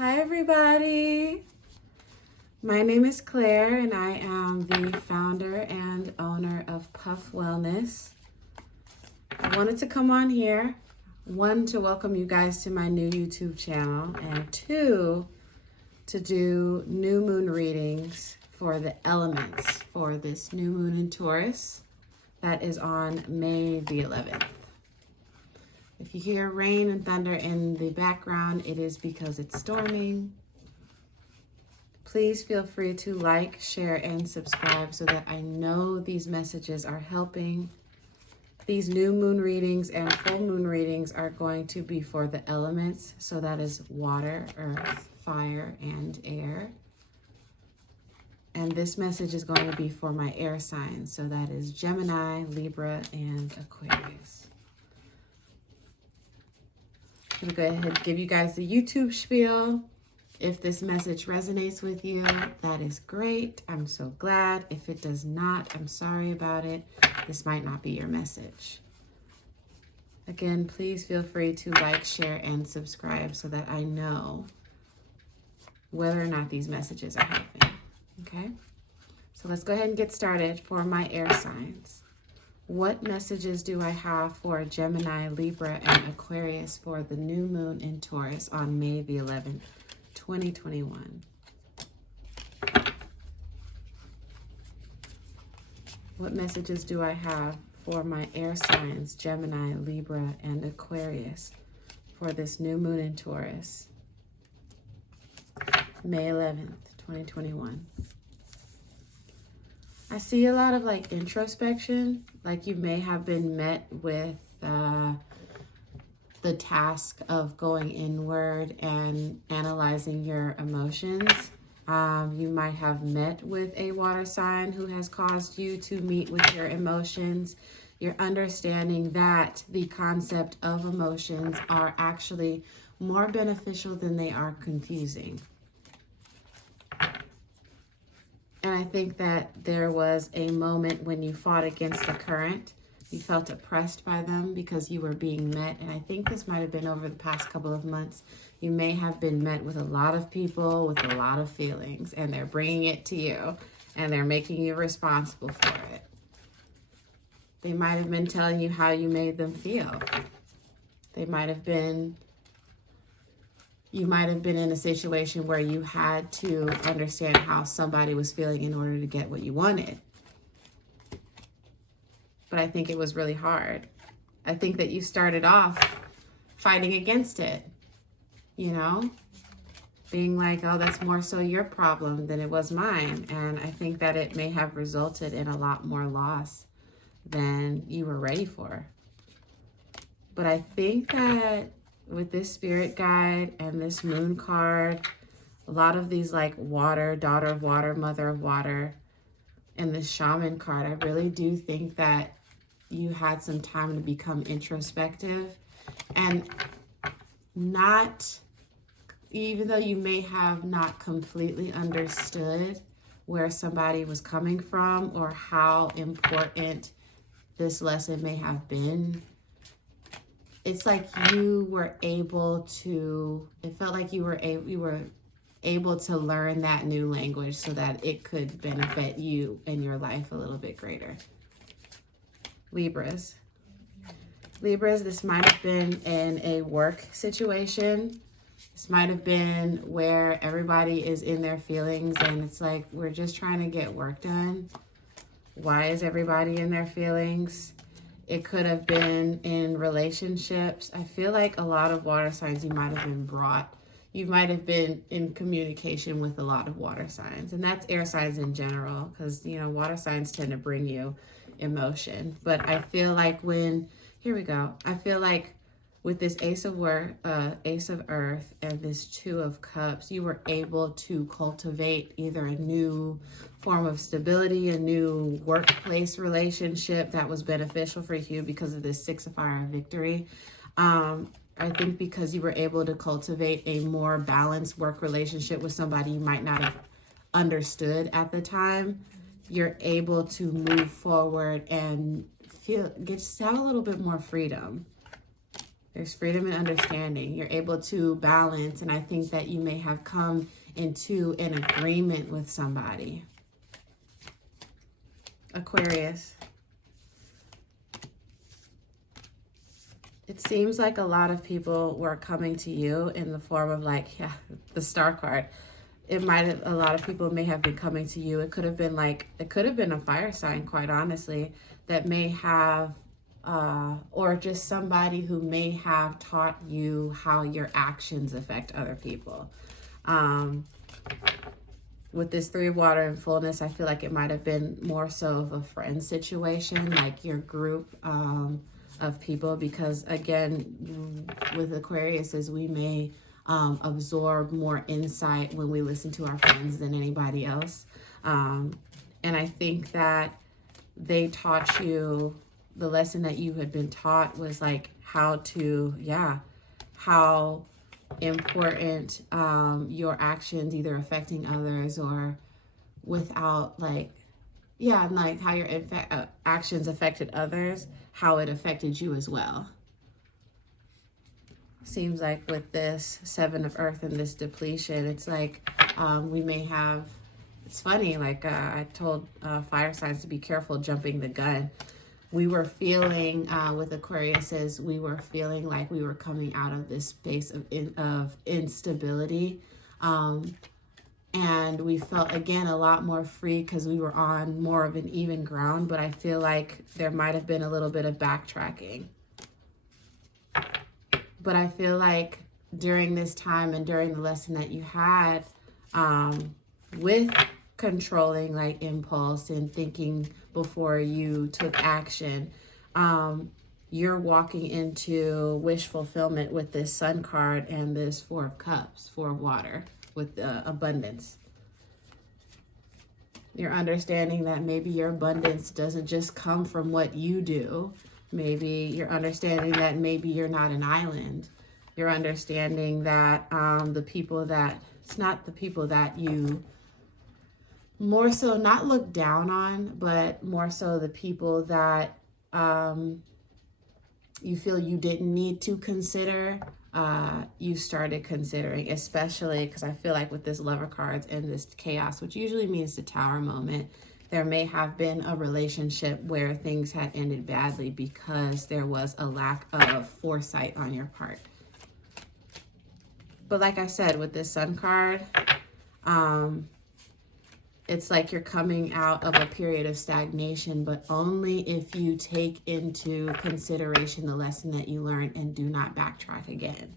Hi everybody, my name is Claire and I am the founder and owner of Puff Wellness. I wanted to come on here, one, to welcome you guys to my new YouTube channel, and two, to do new moon readings for the elements for this new moon in Taurus that is on May the 11th. If you hear rain and thunder in the background, it is because it's storming. Please feel free to like, share, and subscribe so that I know these messages are helping. These new moon readings and full moon readings are going to be for the elements. So that is water, earth, fire, and air. And this message is going to be for my air signs. So that is Gemini, Libra, and Aquarius. I'm going to go ahead and give you guys the YouTube spiel. If this message resonates with you, that is great. I'm so glad. If it does not, I'm sorry about it. This might not be your message. Again, please feel free to like, share, and subscribe so that I know whether or not these messages are helping. Okay? So let's go ahead and get started for my air signs. What messages do I have for Gemini, Libra, and Aquarius for the new moon in Taurus on May the 11th, 2021? What messages do I have for my air signs, Gemini, Libra, and Aquarius for this new moon in Taurus, May 11th, 2021? I see a lot of like introspection, like you may have been met with the task of going inward and analyzing your emotions. You might have met with a water sign who has caused you to meet with your emotions. You're understanding that the concept of emotions are actually more beneficial than they are confusing. And I think that there was a moment when you fought against the current. You felt oppressed by them because you were being met. And I think this might have been over the past couple of months. You may have been met with a lot of people with a lot of feelings, and they're bringing it to you and they're making you responsible for it. They might have been telling you how you made them feel. You might have been in a situation where you had to understand how somebody was feeling in order to get what you wanted. But I think it was really hard. I think that you started off fighting against it, you know, being like, oh, that's more so your problem than it was mine. And I think that it may have resulted in a lot more loss than you were ready for. But I think that with this spirit guide and this moon card, a lot of these like water, daughter of water, mother of water, and this shaman card, I really do think that you had some time to become introspective and not, even though you may have not completely understood where somebody was coming from or how important this lesson may have been, it's like you were able to, it felt like you were able to learn that new language so that it could benefit you and your life a little bit greater. Libras, this might have been in a work situation. This might have been where everybody is in their feelings and it's like, we're just trying to get work done. Why is everybody in their feelings? It could have been in relationships. I feel like a lot of water signs you might have been in communication with a lot of water signs. And that's air signs in general because, you know, water signs tend to bring you emotion. But I feel like I feel like with this Ace of Earth and this Two of Cups, you were able to cultivate either a new form of stability, a new workplace relationship that was beneficial for you because of this Six of Fire victory. I think because you were able to cultivate a more balanced work relationship with somebody you might not have understood at the time, you're able to move forward and have a little bit more freedom. There's freedom and understanding. You're able to balance, and I think that you may have come into an agreement with somebody. Aquarius. It seems like a lot of people were coming to you in the form of like, yeah, the Star card. It might have, a lot of people may have been coming to you. It could have been like, it could have been a fire sign, quite honestly, that may have, or just somebody who may have taught you how your actions affect other people. With this 3 of water and fullness, I feel like it might have been more so of a friend situation, like your group of people, because again, with Aquariuses, we may absorb more insight when we listen to our friends than anybody else. And I think that they taught you, the lesson that you had been taught was like how to, how important your actions either affecting others or without like how your actions affected others, how it affected you as well. Seems like with this 7 of earth and this depletion, it's like we may have, it's funny, like I told fire signs to be careful jumping the gun. We were feeling, with Aquariuses, we were feeling like we were coming out of this space of instability. And we felt, again, a lot more free because we were on more of an even ground. But I feel like there might have been a little bit of backtracking. But I feel like during this time and during the lesson that you had with controlling like impulse and thinking before you took action, you're walking into wish fulfillment with this Sun card and this 4 of Cups, 4 of water, with abundance. You're understanding that maybe your abundance doesn't just come from what you do. Maybe you're understanding that maybe you're not an island. You're understanding that the people that, it's not the people that you more so not look down on, but more so the people that you feel you didn't need to consider, you started considering, especially because I feel like with this Lover cards and this chaos, which usually means the Tower moment, there may have been a relationship where things had ended badly because there was a lack of foresight on your part. But like I said, with this Sun card, it's like you're coming out of a period of stagnation, but only if you take into consideration the lesson that you learned and do not backtrack again.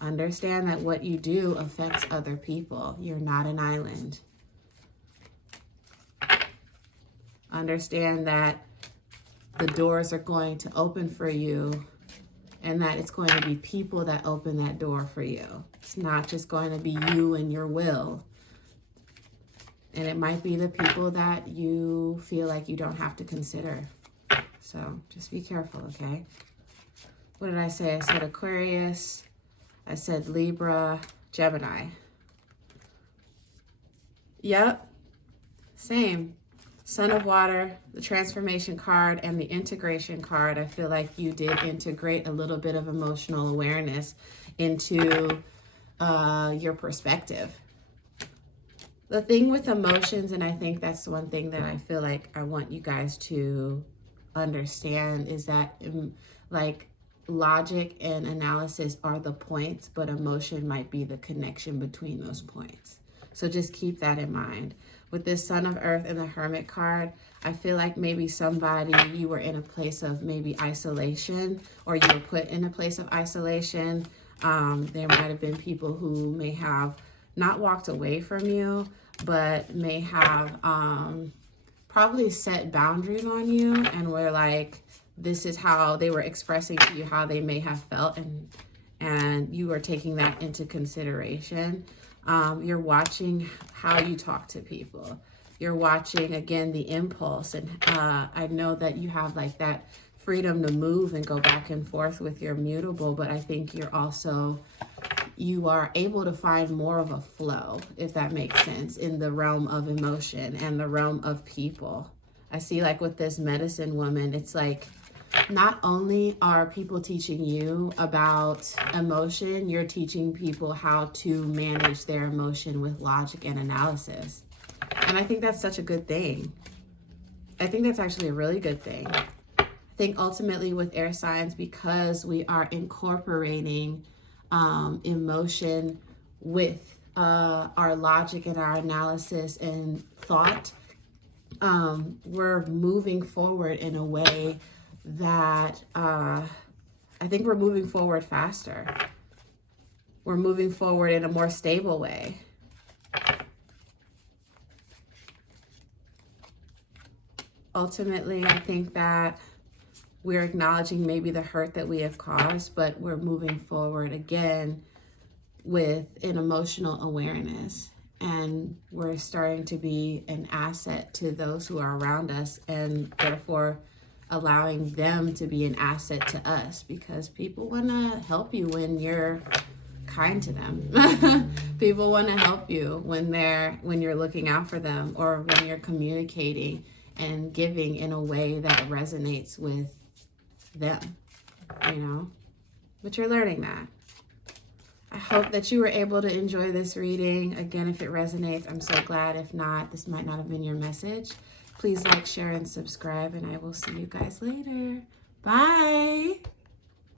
Understand that what you do affects other people. You're not an island. Understand that the doors are going to open for you and that it's going to be people that open that door for you. It's not just going to be you and your will. And it might be the people that you feel like you don't have to consider. So just be careful, okay? What did I say? I said Aquarius. I said Libra, Gemini. Yep, same. Son of Water, the transformation card, and the integration card. I feel like you did integrate a little bit of emotional awareness into your perspective. The thing with emotions, and I think that's one thing that I feel like I want you guys to understand, is that like logic and analysis are the points, but emotion might be the connection between those points. So just keep that in mind. With this Son of Earth and the Hermit card, I feel like maybe somebody, you were in a place of maybe isolation, or you were put in a place of isolation. There might have been people who may have not walked away from you, but may have probably set boundaries on you and were like, this is how they were expressing to you how they may have felt, and you are taking that into consideration. You're watching how you talk to people. You're watching, again, the impulse. And I know that you have like that freedom to move and go back and forth with your mutable, but I think you are able to find more of a flow, if that makes sense, in the realm of emotion and the realm of people. I see like with this Medicine Woman, it's like not only are people teaching you about emotion, you're teaching people how to manage their emotion with logic and analysis. And I think that's such a good thing. I think that's actually a really good thing. I think ultimately with air signs, because we are incorporating emotion with our logic and our analysis and thought, we're moving forward in a way that I think we're moving forward faster. We're moving forward in a more stable way. Ultimately, I think that we're acknowledging maybe the hurt that we have caused, but we're moving forward again with an emotional awareness. And we're starting to be an asset to those who are around us, and therefore allowing them to be an asset to us, because people want to help you when you're kind to them. People want to help you when you're looking out for them, or when you're communicating and giving in a way that resonates with them, you know. But you're learning that. I hope that you were able to enjoy this reading. Again, if it resonates, I'm so glad. If not, this might not have been your message. Please like, share, and subscribe, and I will see you guys later. Bye.